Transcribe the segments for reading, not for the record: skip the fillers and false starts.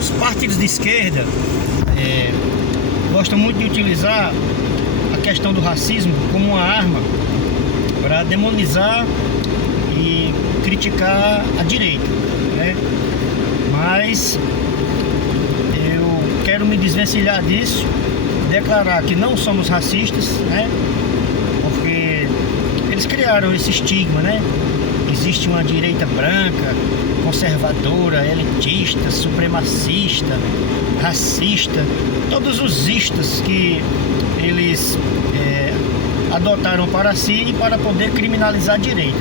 Os partidos de esquerda gostam muito de utilizar a questão do racismo como uma arma para demonizar e criticar a direita, né? Mas eu quero me desvencilhar disso, declarar que não somos racistas, né? Porque eles criaram esse estigma, né? Existe uma direita branca, conservadora, elitista, supremacista, racista, todos os istas que eles adotaram para si e para poder criminalizar a direita.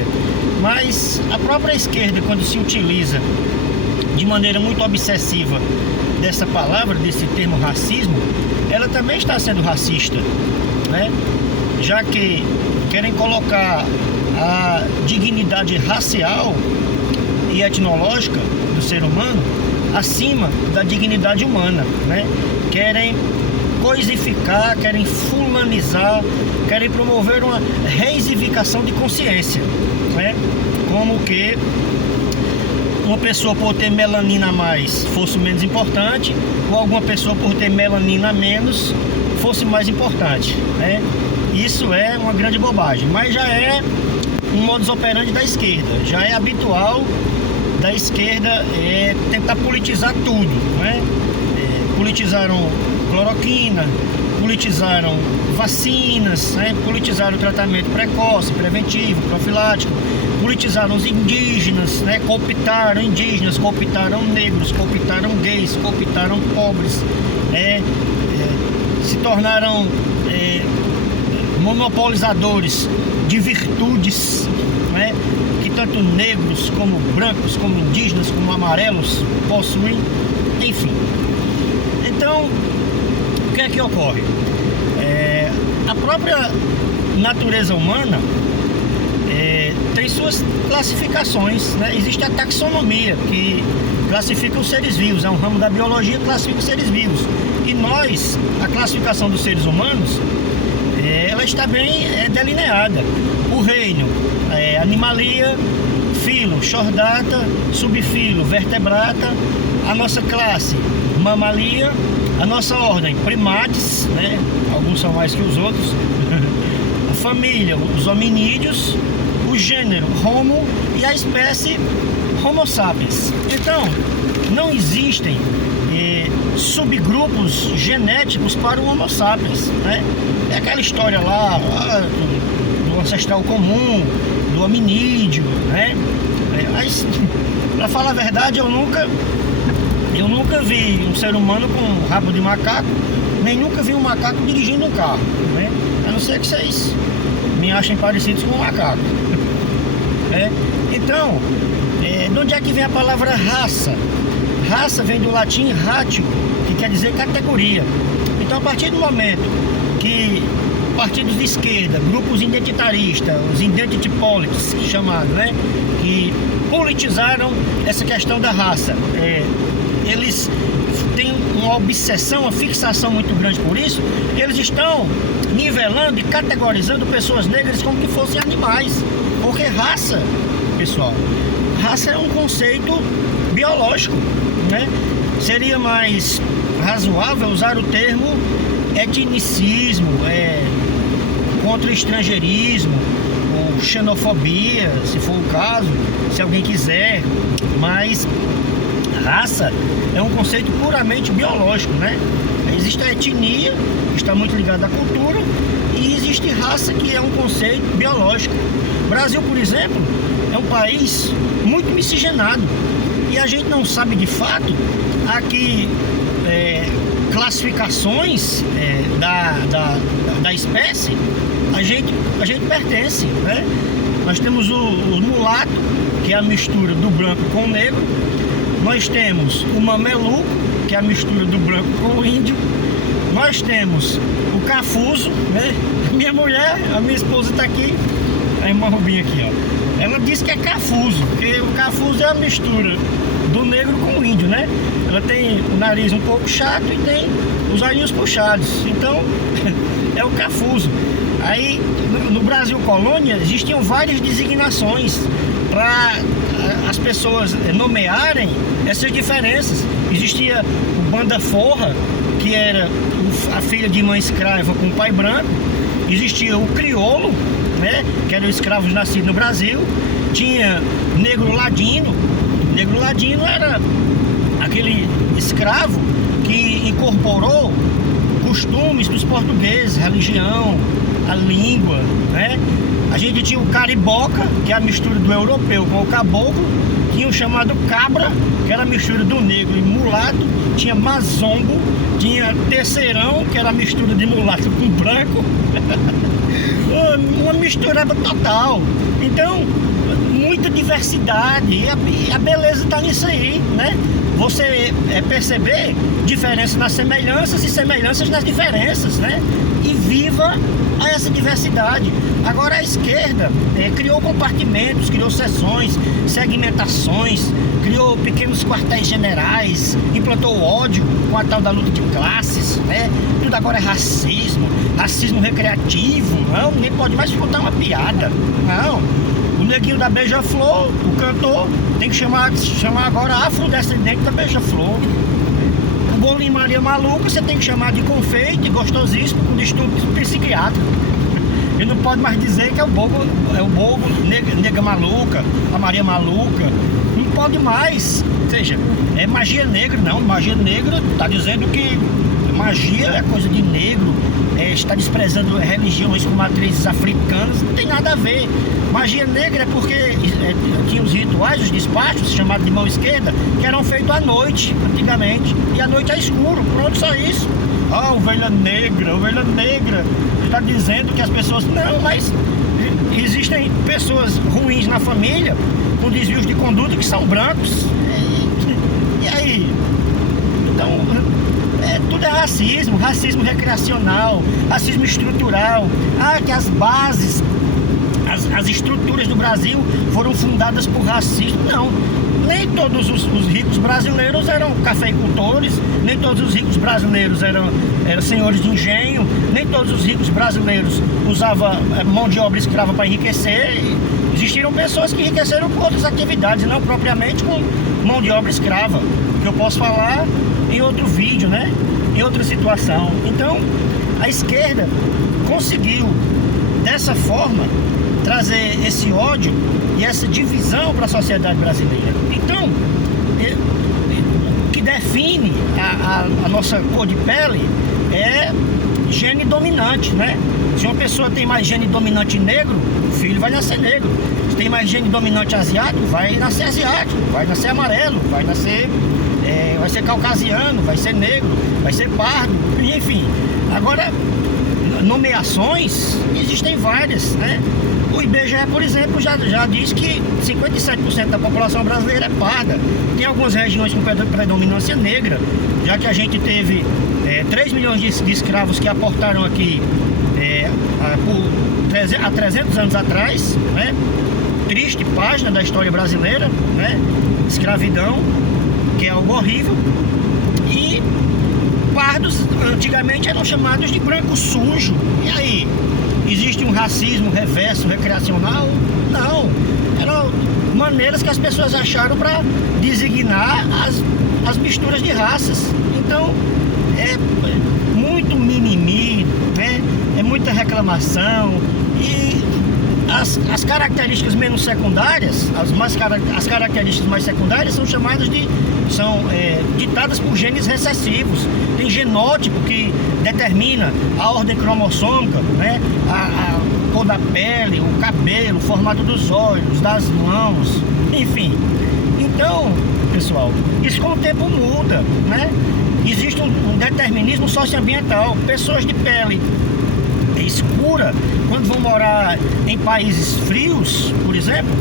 Mas a própria esquerda, quando se utiliza de maneira muito obsessiva dessa palavra, desse termo racismo, ela também está sendo racista, né? Já que querem colocar a dignidade racial e etnológica do ser humano acima da dignidade humana, né? Querem coisificar, querem fulanizar, querem promover uma reisificação de consciência, né? Como que uma pessoa por ter melanina a mais fosse menos importante, ou alguma pessoa por ter melanina a menos fosse mais importante, né? Isso é uma grande bobagem, mas já é um modus operandi da esquerda, já é habitual da esquerda tentar politizar tudo, né? Politizaram cloroquina, politizaram vacinas, né? Politizaram o tratamento precoce, preventivo, profilático, politizaram os indígenas, né? Cooptaram indígenas, cooptaram negros, cooptaram gays, cooptaram pobres, se tornaram monopolizadores de virtudes, né? Que tanto negros como brancos, como indígenas, como amarelos possuem, enfim. Então, o que é que ocorre? A própria natureza humana tem suas classificações, né? Existe a taxonomia, que classifica os seres vivos, é um ramo da biologia que classifica os seres vivos. E nós, a classificação dos seres humanos, ela está bem delineada. O reino, animalia, filo, chordata, subfilo, vertebrata, a nossa classe, mamalia, a nossa ordem, primates, né? Alguns são mais que os outros, a família, os hominídeos, o gênero, Homo, e a espécie, Homo sapiens. Então, não existem subgrupos genéticos para o Homo sapiens, né? É aquela história lá do ancestral comum, do hominídeo, né? Mas, para falar a verdade, eu nunca vi um ser humano com um rabo de macaco, nem nunca vi um macaco dirigindo um carro, né? A não ser que vocês me achem parecidos com um macaco. Então, de onde é que vem a palavra raça? Raça vem do latim ratio, que quer dizer categoria. Então, a partir do momento que partidos de esquerda, grupos identitaristas, os identity politics chamados, né, que politizaram essa questão da raça, eles têm uma obsessão, uma fixação muito grande por isso, eles estão nivelando e categorizando pessoas negras como que fossem animais. Porque raça, pessoal, raça é um conceito biológico, né? Seria mais razoável usar o termo etnicismo, contra o estrangeirismo, ou xenofobia, se for o caso, se alguém quiser, mas raça é um conceito puramente biológico, né? Existe a etnia, que está muito ligada à cultura, e existe raça, que é um conceito biológico. O Brasil, por exemplo, é um país muito miscigenado, e a gente não sabe de fato a que classificações da espécie a gente pertence, né? Nós temos o mulato, que é a mistura do branco com o negro. Nós temos o mameluco, que é a mistura do branco com o índio. Nós temos o cafuso, né? Minha mulher, a minha esposa está aqui, a irmã Rubinha aqui, ó. Ela disse que é cafuso, porque o cafuso é a mistura do negro com o índio, né? Ela tem o nariz um pouco chato e tem os olhinhos puxados, então é o cafuso. Aí no Brasil colônia existiam várias designações para as pessoas nomearem essas diferenças. Existia o banda forra, que era a filha de mãe escrava com pai branco. Existia o crioulo, né, que eram escravos nascidos no Brasil. Tinha negro ladino. Negro ladino era aquele escravo que incorporou costumes dos portugueses, religião, a língua, né? A gente tinha o cariboca, que é a mistura do europeu com o caboclo. Tinha o chamado cabra, que era a mistura do negro e mulato. Tinha mazombo, tinha terceirão, que era a mistura de mulato com branco. Uma mistureba total. Então, muita diversidade, e a beleza está nisso aí, né? Você perceber diferenças nas semelhanças e semelhanças nas diferenças, né? E viva essa diversidade. Agora a esquerda criou compartimentos, criou seções, segmentações, criou pequenos quartéis generais, implantou ódio com a tal da luta de classes, né? Tudo agora é racismo, racismo recreativo, não, nem pode mais contar uma piada, não. O neguinho da Beija-Flor, o cantor, tem que chamar agora afrodescendente da Beija-Flor. O bolinho Maria Maluca, você tem que chamar de confeito, gostosíssimo, com distúrbio psiquiátrico. Ele não pode mais dizer que é o bobo, nega maluca, a Maria Maluca. Não pode mais. Ou seja, é magia negra, não. Magia negra está dizendo que magia é coisa de negro, está desprezando religiões com matrizes africanas, não tem nada a ver. Magia negra é porque tinha os rituais, os despachos, chamados de mão esquerda, que eram feitos à noite, antigamente, e à noite é escuro, pronto, só isso. Ovelha negra, está dizendo que as pessoas... Não, mas existem pessoas ruins na família, com desvios de conduta, que são brancos. E aí? Então... tudo é racismo, racismo recreacional, racismo estrutural. Que as bases, as estruturas do Brasil foram fundadas por racismo. Não, nem todos os ricos brasileiros eram cafeicultores, nem todos os ricos brasileiros eram senhores de engenho, nem todos os ricos brasileiros usavam mão de obra escrava para enriquecer. Existiram pessoas que enriqueceram com outras atividades, não propriamente com mão de obra escrava, que eu posso falar em outro vídeo, né? Em outra situação. Então, a esquerda conseguiu, dessa forma, trazer esse ódio e essa divisão para a sociedade brasileira. Então, o que define a nossa cor de pele é gene dominante, né? Se uma pessoa tem mais gene dominante negro, o filho vai nascer negro. Se tem mais gene dominante asiático, vai nascer asiático, vai nascer amarelo, vai ser caucasiano, vai ser negro, vai ser pardo, enfim. Agora, nomeações existem várias, né? O IBGE, por exemplo, já diz que 57% da população brasileira é parda. Tem algumas regiões com predominância negra, já que a gente teve 3 milhões de escravos que aportaram aqui há 300 anos atrás, né? Triste página da história brasileira, né? Escravidão, que é algo horrível. E pardos antigamente eram chamados de branco sujo. E aí? Existe um racismo reverso, recreacional? Não. Eram maneiras que as pessoas acharam para designar as misturas de raças. Então, é muito mimimi, né? É muita reclamação. E as características menos secundárias, as características mais secundárias são ditadas por genes recessivos. Tem genótipo que determina a ordem cromossômica, né? A cor da pele, o cabelo, o formato dos olhos, das mãos, enfim. Então, pessoal, isso com o tempo muda, né? Existe um determinismo socioambiental. Pessoas de pele escura, quando vão morar em países frios, por exemplo,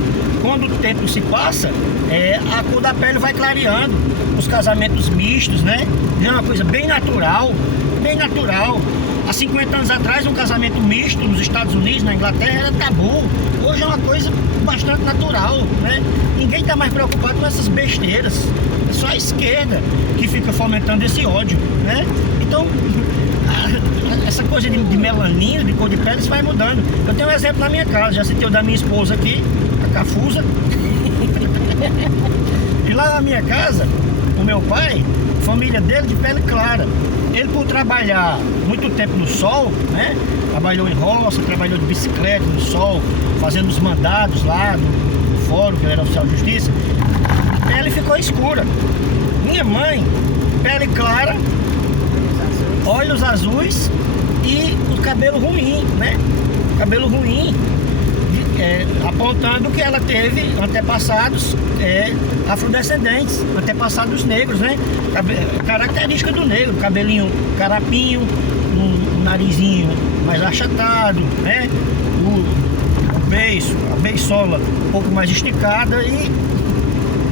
quando o tempo se passa, a cor da pele vai clareando. Os casamentos mistos, né? É uma coisa bem natural, bem natural. Há 50 anos atrás, um casamento misto nos Estados Unidos, na Inglaterra, era tabu. Hoje é uma coisa bastante natural, né? Ninguém está mais preocupado com essas besteiras. É só a esquerda que fica fomentando esse ódio, né? Então, essa coisa de melanina, de cor de pele, isso vai mudando. Eu tenho um exemplo na minha casa, já citei o da minha esposa aqui, a Cafusa. E lá na minha casa, o meu pai, família dele de pele clara. Ele, por trabalhar muito tempo no sol, né? Trabalhou em roça, trabalhou de bicicleta no sol, fazendo os mandados lá no fórum, que ele era oficial de justiça. A pele ficou escura. Minha mãe, pele clara, olhos azuis e o cabelo ruim, né? Cabelo ruim, apontando que ela teve antepassados afrodescendentes, antepassados negros, né? Característica do negro, cabelinho carapinho, um narizinho mais achatado, né? O beiço, a beisola um pouco mais esticada, e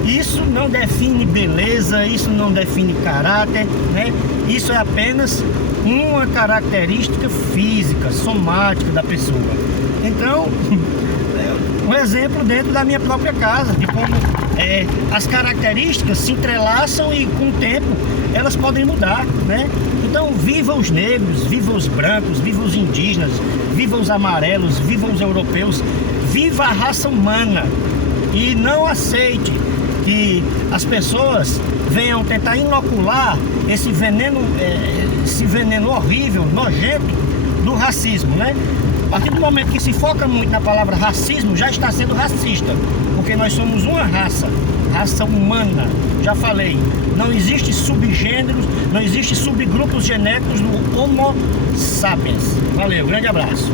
isso não define beleza, isso não define caráter, né? Isso é apenas uma característica física, somática da pessoa. Então, um exemplo dentro da minha própria casa, de como as características se entrelaçam e com o tempo elas podem mudar, né? Então, viva os negros, viva os brancos, viva os indígenas, viva os amarelos, viva os europeus, viva a raça humana. E não aceite que as pessoas venham tentar inocular esse veneno horrível, nojento do racismo, né? A partir do momento que se foca muito na palavra racismo, já está sendo racista, porque nós somos uma raça humana. Já falei, não existe subgêneros, não existe subgrupos genéticos do Homo sapiens. Valeu, grande abraço.